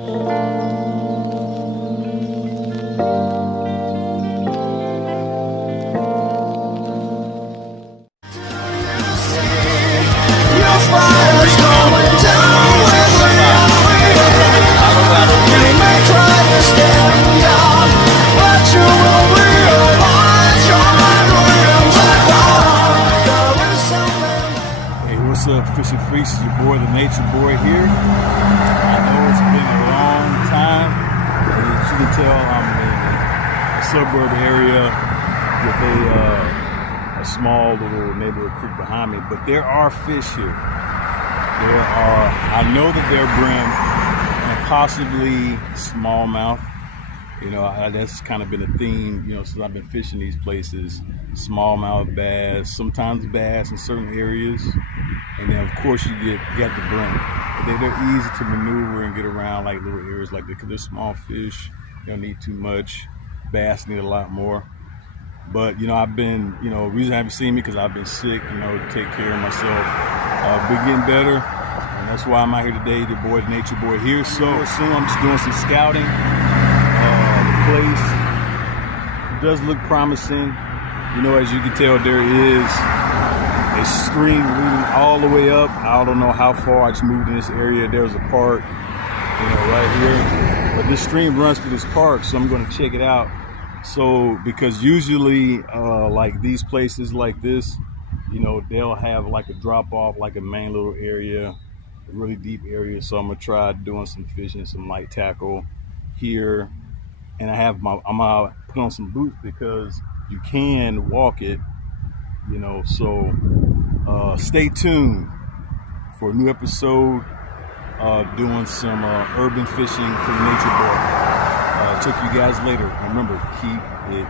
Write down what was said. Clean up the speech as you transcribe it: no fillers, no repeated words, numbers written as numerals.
What's up, Fishing Freaks? It's your boy, the Nature Boy here. I know it's been a long time. As you can tell, I'm in a suburb area with a small little neighborhood creek behind me. But there are fish here. I know that they're brim and possibly smallmouth. You know, that's kind of been a theme, you know, since I've been fishing these places. Smallmouth bass, sometimes bass in certain areas. And then, of course, you got the brim. But they're easy to maneuver and get around like little areas like that because they're small fish. They don't need too much. Bass need a lot more. But, you know, I've been, you know, the reason I haven't seen me because I've been sick, you know, to take care of myself. Been getting better. And that's why I'm out here today, the boy, the Nature Boy here. So soon I'm just doing some scouting. The place does look promising. You know, as you can tell, there is a stream leading all the way up. I don't know how far. I just moved in this area. There's a park, you know, right here. But this stream runs through this park, so I'm going to check it out. So, because usually, like these places like this, you know, they'll have like a drop off, like a main little area, a really deep area. So I'm gonna try doing some fishing, some light tackle here. And I'm gonna put on some boots because you can walk it, you know. So stay tuned for a new episode doing some urban fishing for the Nature Boy. Check you guys later. Remember, keep it